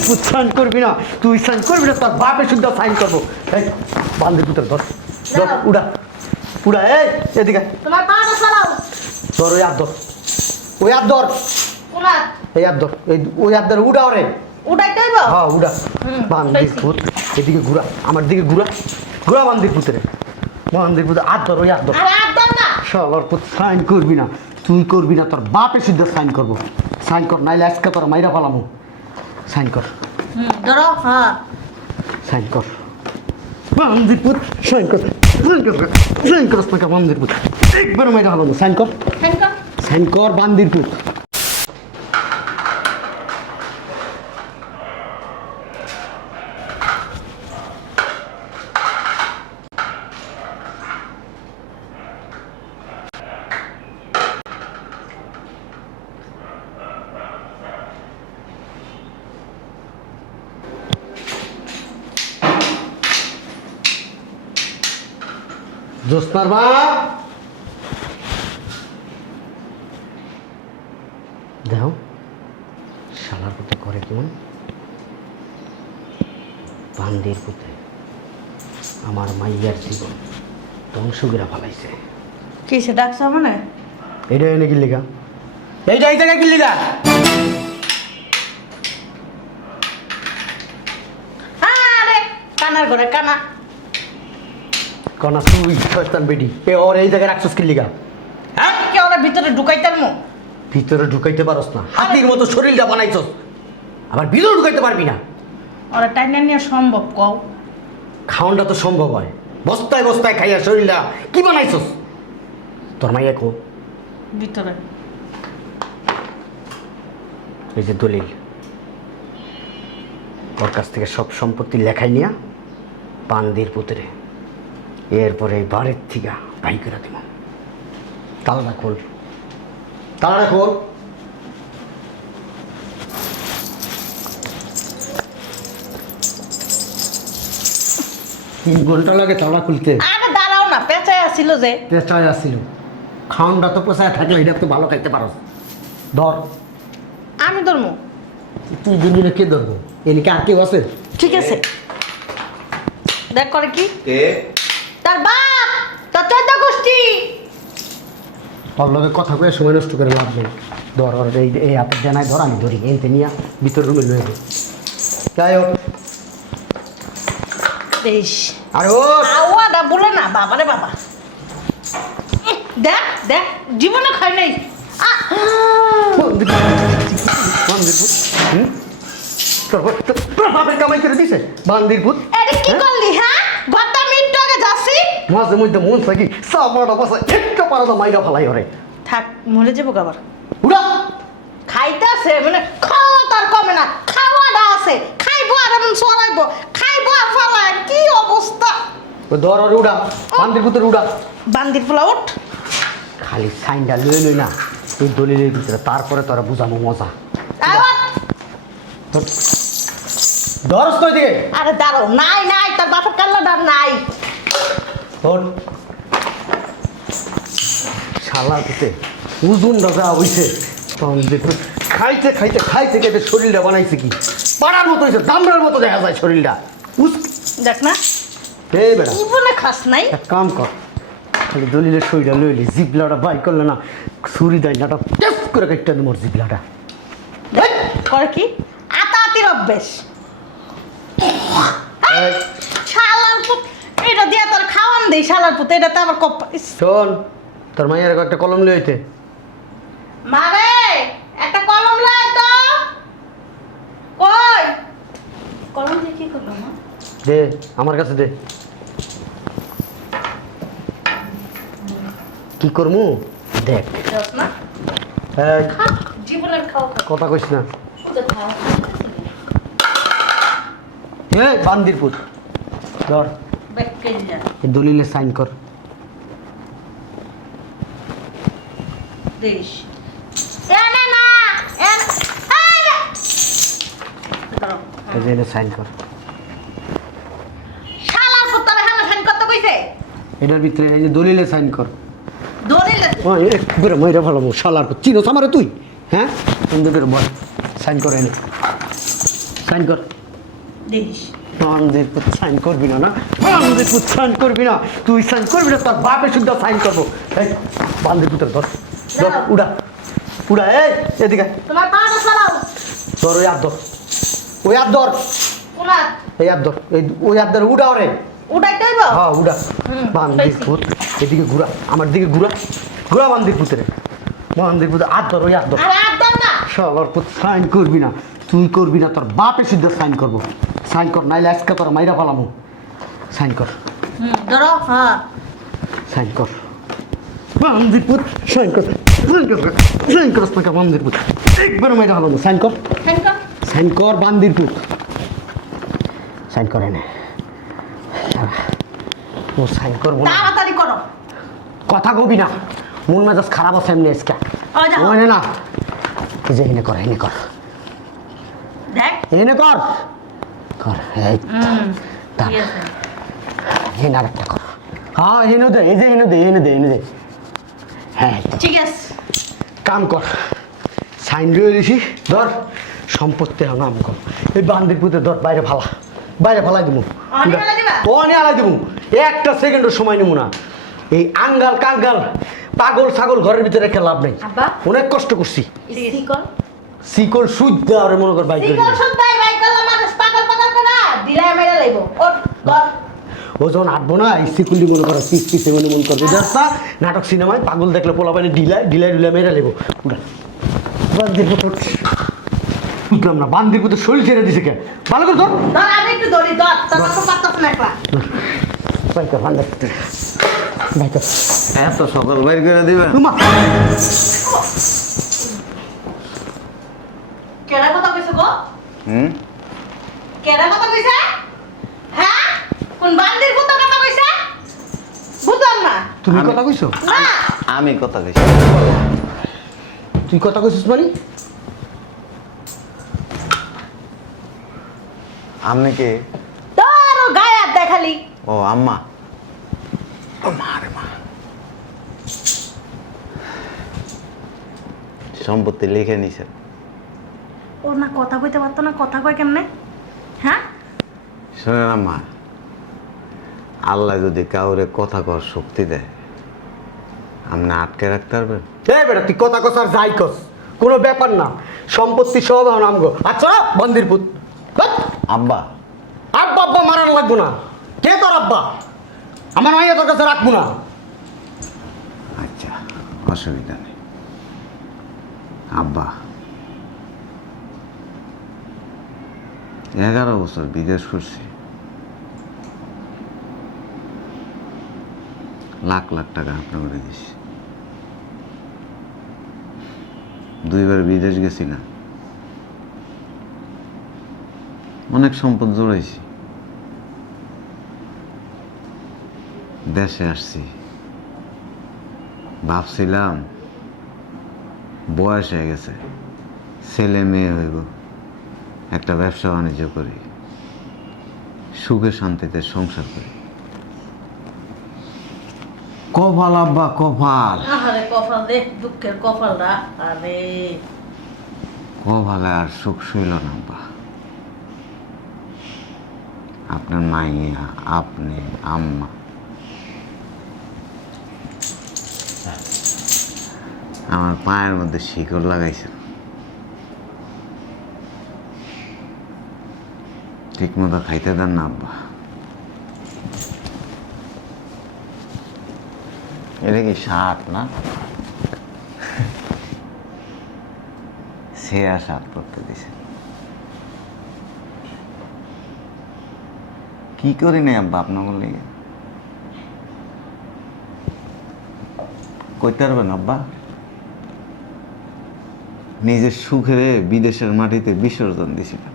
বান্দির পুত সাইন করবি না, তুই সাইন করবি না, তোর বাপে শুদ্ধ সাইন করবো। এই বান্দির পুতের ধর ধর, উড়া উড়া, এই এদিকে তোমার পাটা চালাও। ধর, ওই হাত ধর, ওই হাত ধর, কোন হাত? এই হাত ধর, এই ওই হাত ধর, উড়া ওরে। উঠাইতে হইব? হ্যাঁ উড়া। বান্দির পুত এদিকে ঘুরা, আমার দিকে ঘুরা, ঘুরা বান্দির পুতের, বান্দির পুত হাত ধর, ওই হাত ধর। আরে হাত ধর না। শালার পুত সাইন করবি না, তুই করবি না, তোর বাপে শুদ্ধ সাইন করবো। সাইন কর, নাইলে আজকে তোর মাইরা পালামু। সাইন কর, ধরো। হ্যাঁ সাইন কর বান্দির পুত, সাইন কর, সাইন কর, সাইন করস না বান্দির পুত, একবার মাইরা পালামু। সাইন কর, ফ্যান কর। সাইন কর বান্দির পুত। জোস্তার বাপ দেখো শালার পুতে করে কেমন, বান্দির পুতে আমার মাইয়ার জীবন ধ্বংস করে ফেলাইছে। কিসে ডাকছো মানে? এইটা এনে কি লিখা, এইটা এই জায়গায় কি লিখা? আরে কানার ঘরে কানা। কনা তুই শয়তান বেডি, এ ওর এই জায়গায় রাখছস কি লিখা? হ্যাঁ কি ওরা ভিতরে ঢুকাইতাম মো? ভিতরে ঢুকাইতে পারস না, হাতির মতো শরীরটা বানাইছস, আবার ভিতরে ঢুকাইতে পারবি না। ওরা টাইনা নিয়ে সম্ভব কও? খাওয়ানটা তো সম্ভব হয়, বস্তায় বস্তায় খাইয়া শরীরটা কি বানাইছস? তোর মাইয়া কো? ভিতরে। এই যে দলিল, ওর কাছ থেকে সব সম্পত্তি লেখাই নিয়া বান্দির পুতরে, এরপরে এই বাড়ির থেকে বাই করে দিব। তালাটা খোল, তালাটা খোল। 3 ঘন্টা লাগে তালা খুলতে। আরে দাঁড়াও না, পেঁচায় আসছিল যে। পেঁচায় আসছিল, খাওয়ানটা তো পেঁচায় থাকলে এটা তো ভালো খাইতে পারো। ধর, আমি ধরমু। তুই দুনিয়া কে ধরবো? এদিকে আর কেউ আছে? ঠিক আছে, দেখ করে কি কে? তার বাপ, তার চোদ্দ গোষ্ঠী। ওর লগে কথা কয়ে সময় নষ্ট করে লাভ নেই। ধর, ওর এই হাতের জানায় ধর, আমি ধরি এনতে নিয়ে ভিতর রুমে লয়ে যাই। যাই হোক, বেশ আরে ও আওয়াটা বলে না, বাবারে বাবা। দেখ দেখ, জীবনে খাই নাই। তোর বাপের কামাই করে দিছে বান্দির পুত। এটা কি করলি? হ্যাঁ গত মিনিট আগে যাচ্ছি। মাঝে মধ্যে মন থাকি সাবাটা বাসা একটা পারাদা মাইরা ফেলাই ওরে। থাক, মরে যাবো আবার। উড়া খাইতেছে মানে খাওয়া তার কমে না, খাওয়াটা আছে, খাইবো আর এমন চলাইবো, খাইবো আর ফালাই, কি অবস্থা। ও ধর ওরে, উড়া বান্দির পুতের উড়া। বান্দির পোলা ওঠ। খালি সাইনটা লই লই না এই দলিলের ভিতরে, তারপরে তোরা বুঝানো মজা। ধরস তো এদিকে। আরে দাঁড়াও, নাই নাই, তার বাপের কাল্লাটা নাই। ধর, শালার পুতে ওজন রাজা হইছে, দেখুন খাইতে খাইতে খাইতে খাইতে শরীরটা বানাইছে কি পাড়ার মতো হয়েছে, দামড়ার মতো দেখা যায় শরীরটা। দেখ না, এই বেড়া জীবনে খাস নাই। এক কাম কর, খালি দলিলের শরীরটা লইলি, জিবলাটা বাই করলে না, ছুরি দেয় নাটা টেস্ট করে কাটতে মোর জিবলাটা। দেখ, করে কি আতাতির অভ্যেস। এই, শালার পুত, এটা দিয়া তোর খাওয়ান দেই। শালার পুত, এটা তো আবার কপ। শোন, তোর মাইয়ের একটা কলম লইতে। মারে একটা কলম লয় তো। কই কলম দিয়ে কি করবো মা? দে আমার কাছে দে। কি করমু দেখ। দেখ না, এই, খা, জীবনের খাওয়া খা। কথা কইস না। ওদের খাওয়া এই বান্দির পুত, ধর ব্যাক কেজি যা এই দলিলে সাইন কর। দেশ এনে না এনে আরে ধরো। এই যে সাইন কর। শালার পুত, তোরে হামলা ফ্যান করতে কইছে। এটার ভিতরে এই যে দলিলে সাইন কর। দলিল ও একবারে মইরা ভালো শালার পুত, চিনোস আমারে তুই? হ্যাঁ সুন্দর করে বল, সাইন করে এনে সাইন কর। দেখিস বান্দির পুত সাইন করবি না, না বান্দির পুত সাইন করবি না, তুই সাইন করবি না, তোর বাপে শুদ্ধ সাইন করবো। এই বান্দির পুতের ধর, ধর, উড়া উড়া, এই এদিকে তোমার পাটা সরাও। ধর, ওই হাত ধর, ওই হাত ধর, কোন হাত? এই হাত ধর, এই ওই হাত ধর, উড়া ওরে। উঠাইতে হইব? হ্যাঁ উড়া। বান্দির পাইছি। পুত এদিকে ঘুরা, আমার দিকে ঘুরা, ঘুরা বান্দির পুতের, বান্দির পুত হাত ধর, ওই হাত ধর। আর হাত দাও না। শালার পুত সাইন করবি না, তুই করবি না, তোর বাপে শুদ্ধ সাইন করবো। সাইন কর, নাইলে আজকে তোর মাইরা পালামু। সাইন কর, ধরো। হ্যাঁ সাইন কর। বান্দির পুত সাইন কর, সাইন কর, সাইন কর না, বান্দির পুত একবার মাইরা পালামু। সাইন কর, সাইন কর। সাইন কর, বান্দির পুত সাইন করে নে। ও সাইন করবো না, তাড়াতাড়ি করো। কথা কবি না, মন মেজাজ খারাপ আছে এমনি আজকে। ও যাও। ওই নে না, এই যে এনে কর, এনে কর, দেখ। এনে কর, কর, এই তা ঠিক আছে। হেন আরেকটা কর। হ্যাঁ হেনু দে, এই যে হেনু দে, হেনু দে, হেনু দে। হ্যাঁ এই তো। ঠিক আছে। কাম কর, সাইন রয়ে দিছি, ধর সম্পত্তি নাম কর। এই বান্দির পুতে ধর, বাইরে ফালা, বাইরে ফালাই দিব। অনে ফেলাই দিবা? অনে আলাই দিব, একটা সেকেন্ডের সময় নেব না। এই আঙ্গাল কাঙ্গাল পাগল ছাগল ঘরের ভিতরে রেখে লাভ নেই। আব্বা। অনেক কষ্ট করছি। ঠিক কর। শিকল সুদ আর মনে কর বাইক সিকল সন্তাই ভাই কলা মানুষ পাগল পাগল করে দিলাই মেরে লাইব। ওঠ ধর। ও যখন আটবো না, এই শিকুলি মনে করো পিস পিসে মনে মনে করবে যাস্তা নাটক সিনেমায় পাগল দেখলে পোলা পানি ঢিলাই ঢিলাই ঢিলাই মেরে লেবো পুরা বান্দির পুত্র বুঝলাম না, বান্দির পুত্র শরীর ছেড়ে দিছে কেন? ভালো করে ধর, ধর আমি একটু ধরি ধর। তোর তো পারতাছ না একলা। বাইক বান্দার পুত্র বাইক এত সকল বের করে দিবেন? তোমা কেডা কথা কইছে গো? কেডা কথা কইছে? হ্যাঁ? কোন বান্দির ভূত কথা কইছে? বুঝলাম না। তুমি আমি- কথা কইছো? না। আমি কথা কইছি। তুই কথা কইছিস মানে? আপনি কি? তোর গায়ে হাত দেখালি। ও আম্মা। ও মা রে মা। সম্পত্তি লিখে নিছেন। ও না কথা কইতে পারতো না, কথা কয় কেমনে? হ্যাঁ? শোনেন আম্মা, আল্লাহ যদি কাউরে কথা কর শক্তি দেয়, আপনি আটকে রাখতে পারবেন? এই বেটা তুই কথা কস আর যাই কস, কোনো ব্যাপার না, সম্পত্তি সব নাম গো। আচ্ছা বান্দির পুত আব্বা, আব্বা আব্বা মারার লাগবো না। কে তোর আব্বা? আমার মাইয়া তোর কাছে রাখবো না। আচ্ছা অসুবিধা নেই। আব্বা 11 বছর বিদেশ করছি, লাখ লাখ টাকা আপনার করে দিছি। 2 বার বিদেশ গেছি না, অনেক সম্পদ জড়াইছি। দেশে আসছি, ভাবছিলাম বয়স হয়ে গেছে, ছেলে মেয়ে হইব, একটা ব্যবসা বাণিজ্য করি, সুখে শান্তিতে সংসার করি। কপাল আব্বা কপাল, আরে কপাল দে, দুঃখের কপালটা। আরে কপালে আর সুখ শুইল না আব্বা। আপনার মাইয়া, আপনি, আম্মা, আমার পায়ের মধ্যে শিকড় লাগাইছে। ঠিক মতো খাইতে দেন না আব্বা। এটা কি সাপ না? সে সাপ করতে দিছে। কি করি নাই আব্বা আপনার লেগে? কইতে পারবেন আব্বা? নিজের সুখে বিদেশের মাটিতে বিসর্জন দিছিলাম।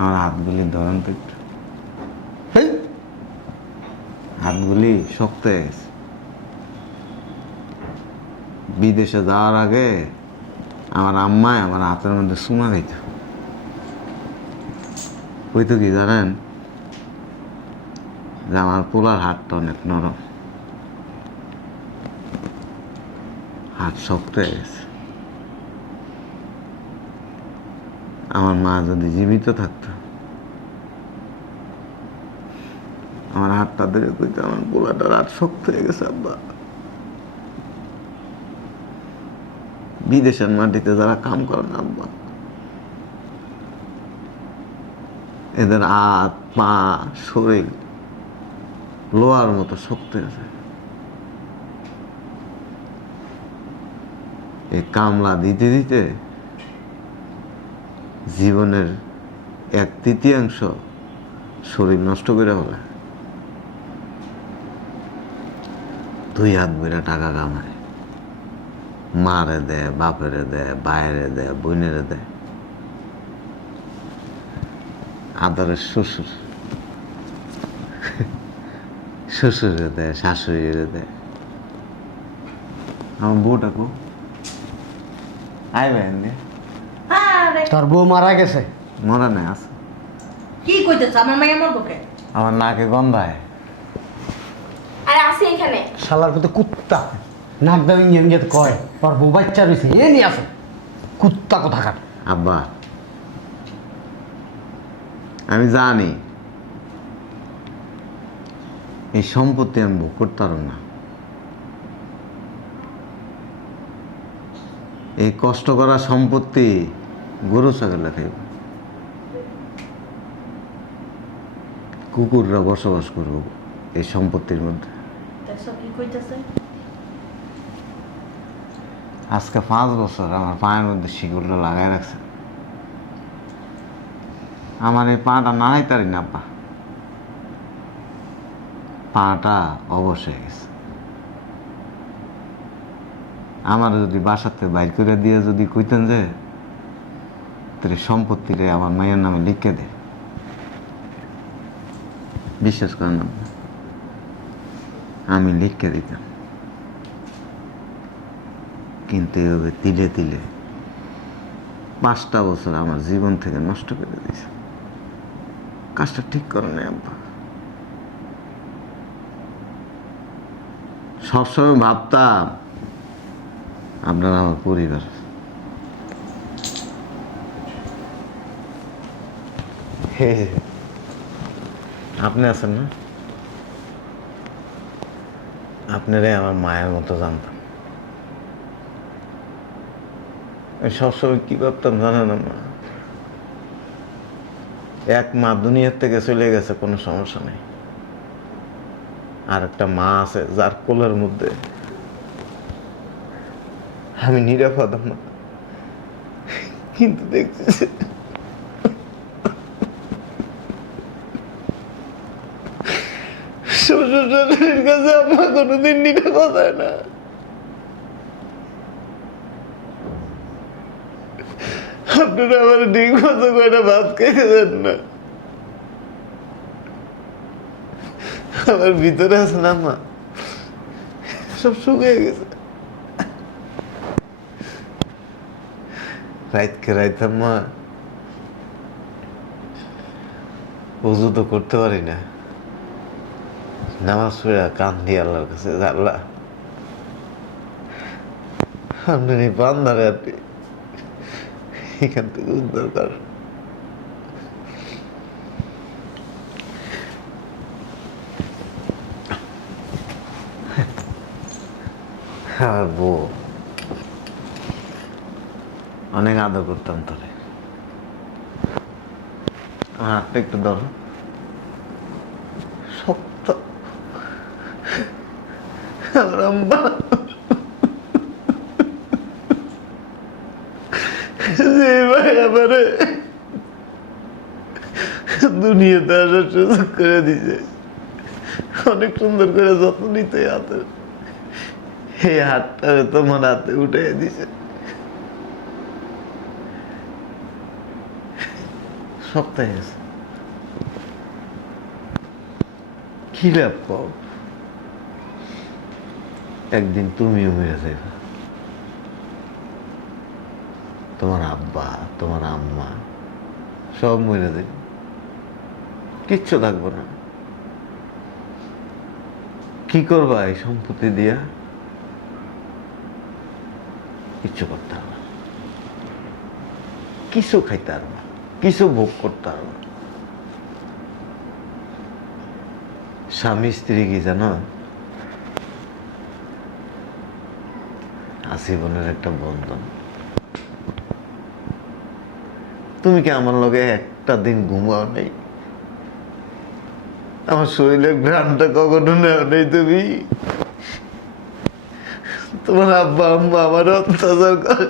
আমার হাতগুলি ধরেন তো একটু। হেই, হাতগুলি শক্ত হয়ে গেছে। বিদেশে যাওয়ার আগে আমার আম্মায় আমার হাতের মধ্যে চুমা খাইত। ওই তো কি জানেন, যে আমার পোলার হাতটা অনেক নরম, হাত শক্ত হয়ে গেছে। আমার মা যদি জীবিত থাকতো, আমার হাতটা ধরে কইতো আমার পোলাটার হাত শক্ত হয়ে গেছে আব্বা। বিদেশের মাটিতে যারা কাম করে না আব্বা, এদের হাত পা শরীর লোহার মতো শক্ত আছে। এই কামলা দিতে দিতে জীবনের 1/3 শরীর নষ্ট করে ফেলে। 2 হাত বইরা টাকা কামায়, মারে দেয়, বাপেরে দেয়, বাইরে দেয়, বোনেরে দেয়, আদরের শ্বশুর শ্বশুরে দেয়, শাশুড়িরে দেয়। আমার বউটা কো আইবে এনে আরে তোর বউ মারা গেছে। মরা নাই আছে। কি কইতেছ আমার মাইয়া মরবো কে? আমার নাকে গন্ধায়। আরে আসি এখানে। শালার কত কুত্তা, নাক দাও ইঞ্জিন কয় তোর বউ বাচ্চা রয়েছে এ নিয়ে আসে, কুত্তা কোথাকার। আব্বা আমি জানি এই সম্পত্তি আমি ভোগ করতে পারব না। এই কষ্ট করা সম্পত্তি গরু ছাগলে খাইব, কুকুররা বসবাস করব এই সম্পত্তির মধ্যে। দেখছ কি কইতেছে? আজকে 5 বছর আমার পায়ের মধ্যে শিকড়টা লাগাই রাখছে। আমার এই পাটা নাড়াই তারি না আব্বা, পাটা অবশ হয়ে গেছে। আমার যদি বাসাতে বাইর করে দিয়ে যদি কইতেন যে তাহলে সম্পত্তিরে আমার মায়ের নামে লিখে দে, বিশ্বাস করেন না, আমি লিখে দিতাম। কিন্তু এভাবে তিলে তিলে 5টা বছর আমার জীবন থেকে নষ্ট করে দিয়েছে। কাজটা ঠিক করে নাই আব্বা। সবসময় ভাবতাম আপনারা আমার পরিবার, আপনি আছেন না, আপনারাই আমার মায়ের মতো জানতাম। সবসময় কি ভাবতাম জানেন না, এক মা দুনিয়ার থেকে চলে গেছে কোনো সমস্যা নেই, আর একটা মা আছে যার কোলের মধ্যে আমি নিরাপদ না। কিন্তু দেখছি শ্বশুর শাশুড়ির কাছে আমার কোনোদিন নিরাপদ হয় না। আপনারা আমার ঠিক মতো করে ভাত খেয়ে দেন না। আমার ভিতরে আছে না মা, সব শুকিয়ে গেছে। রাইতকে রাইতাম মা, উজু তো করতে পারি না, নামাজ পড়ে কান্দি আল্লাহর কাছে, আল্লাহ আপনার এই বান্দারে আপনি এখান থেকে উদ্ধার কর। আর বউ অনেক আদর করতাম তোরে। আমার হাতটা একটু ধরো, শক্ত। আমার আম্মা যে ভাই আমারে দুনিয়াতে আসার সুযোগ করে দিছে, অনেক সুন্দর করে যত্ন নিতে হাতের, এই হাতটা তোমার হাতে উঠে দিছে। সপ্তাহে আছে কি লাভ কর, একদিন তুমিও মেরে যাইবা, তোমার আব্বা তোমার আম্মা সব মরে যাবে, কিচ্ছু থাকবো না। কি করবা এই সম্পত্তি দিয়া? কিচ্ছু করতে হবে না। কিছু খাইতে পারবো না, কিছু ভোগ করতে পারবো না। স্বামী স্ত্রী কি জানো, আজীবনের একটা বন্ধন। তুমি কি আমার লগে একটা দিন ঘুমাও নেই? আমার শরীরের ঘ্রাণটা কখনো নেও নেই তুমি? তোমার আব্বা আম্মা আমার অত্যাচার করে,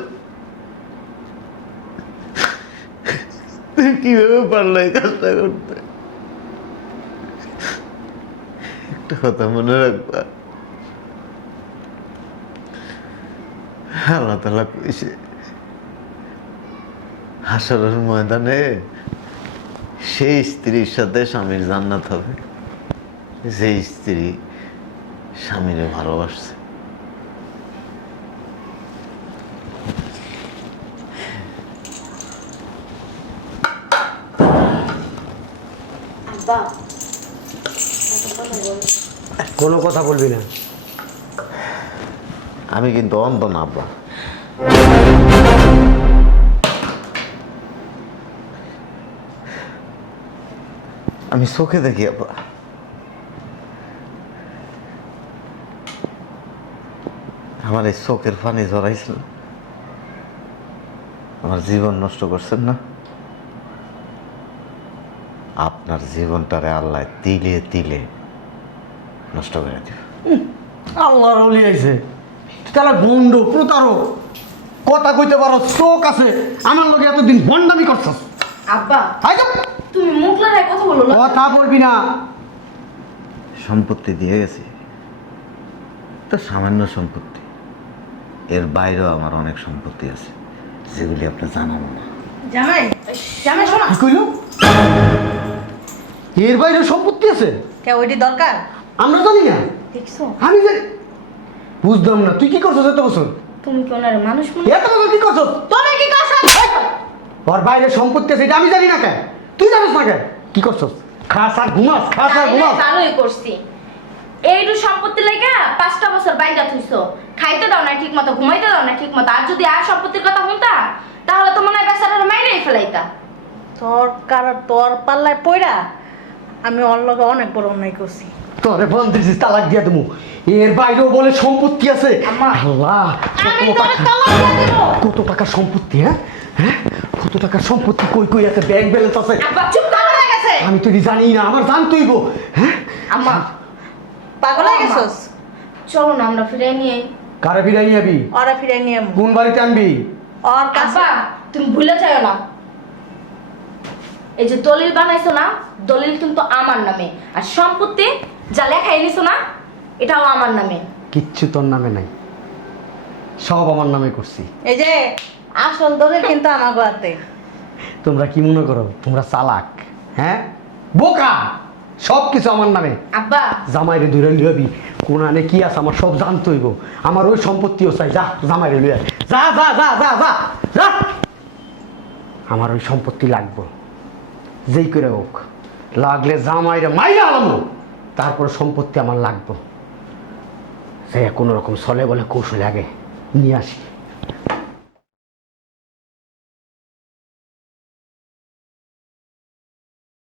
তুমি কিভাবে পারলে এই কাজটা করতে? একটা কথা মনে রাখবা, আল্লাহ তাআলা কইছে হাসরের ময়দানে সেই স্ত্রীর সাথে স্বামীর জান্নাত হবে যে স্ত্রী স্বামীরে ভালোবাসছে। আব্বা কোনো কথা বলবি না। আমি কিন্তু অন্ধ না আব্বা, আমি চোখে দেখি আব্বা। আমার এই চোখের পানি জড়াইছিল, আমার জীবন নষ্ট করছেন না? আপনার জীবনটারে আল্লাহ তিলে তিলে নষ্ট করে দিবে। আল্লাহর ওলি আইছে, তারা গন্ড প্রতারক, কথা কইতে পারো, চোখ আছে, আমার লোকে এতদিন বন্ডামি করছস। আব্বা তাই তো তুমি মুখ লড়াই কথা বলো না। কথা বলবি না। সম্পত্তি দিয়ে গেছি, তো সামান্য সম্পত্তি, এর বাইরেও আমার অনেক সম্পত্তি আছে যেগুলি আপনি জানান না। জামাই জামাই শোনো, কি কইলো? এর বাইরে সম্পত্তি আছে? কে ওইটি দরকার? আমরা জানি না, দেখছো আমি জানি। বুঝলাম না, তুই কি করছস এত বছর? তুমি কি ওনার মানুষ মনে এত বছর কি করছস? তুমি কি করছো? ওর বাইরে সম্পত্তি আছে এটা আমি জানি না কেন? তুই জানিস না কেন? কি করছস? খাস আর ঘুমাস, খাস আর ঘুমাস। ভালোই করছি। এইটু সম্পত্তি লাগা 5টা বছর বাইরে থইছো, খাইতে দাও না ঠিক মতো, ঘুমাইতে দাও না ঠিক মতো। আর যদি আর সম্পত্তির কথা শুনতা তাহলে তো মনে হয় বেচারার মাইরেই ফেলাইতা। তোর পাল্লায় পয়রা আমি ওর লগে অনেক বড় অন্যায় করছি। তোরে বন্দিস তালাক দিয়া দেবো। এর বাইরেও বলে সম্পত্তি আছে। আম্মা। আল্লাহ, আমি তোরে তালাক দিয়ে দেব। কত টাকার সম্পত্তি? হ্যাঁ হ্যাঁ, কত টাকার সম্পত্তি কই কই আছে? ব্যাংক ব্যালেন্স আছে? আব্বা চুপ পাগল হয়ে গেছে, আমি তো জানি না, আমার জানতেইব। হ্যাঁ, আম্মা পাগল হয়ে গেছস। চলো না আমরা ফিরে নিয়ে। কারে ফিরাই নিবি? ওরা ফিরে নিয়ে আমু। কোন বাড়িতে আনবি? ওর কাছে আব্বা তুমি ভুলে যাও না, এই যে দলিল বানাইছো না, দলিল কিন্তু আমার নামে। আর সম্পত্তি যা লেখাই নিছো না, এটাও আমার নামে। কিচ্ছু তোর নামে নাই, সব আমার নামে করছি। এই যে আসল দলিল কিন্তু আমার হাতে। তোমরা কি মনে করো তোমরা চালাক? হ্যাঁ, বোকা। সব কিছু আমার নামে। আব্বা জামাইরে ধরে লিয়াবি, কোন আনে কি আছে আমার সব জানতে হইব। আমার ওই সম্পত্তিও চাই, যা জামাইরে লিয়া, যা যা যা যা যা যা। আমার ওই সম্পত্তি লাগবো, যেই করে হোক, লাগলে জামাইরে মাইরে আলামো, তারপর সম্পত্তি আমার লাগবো। সে কোনো রকম চলে বলে কৌশলে আগে নিয়ে আসি।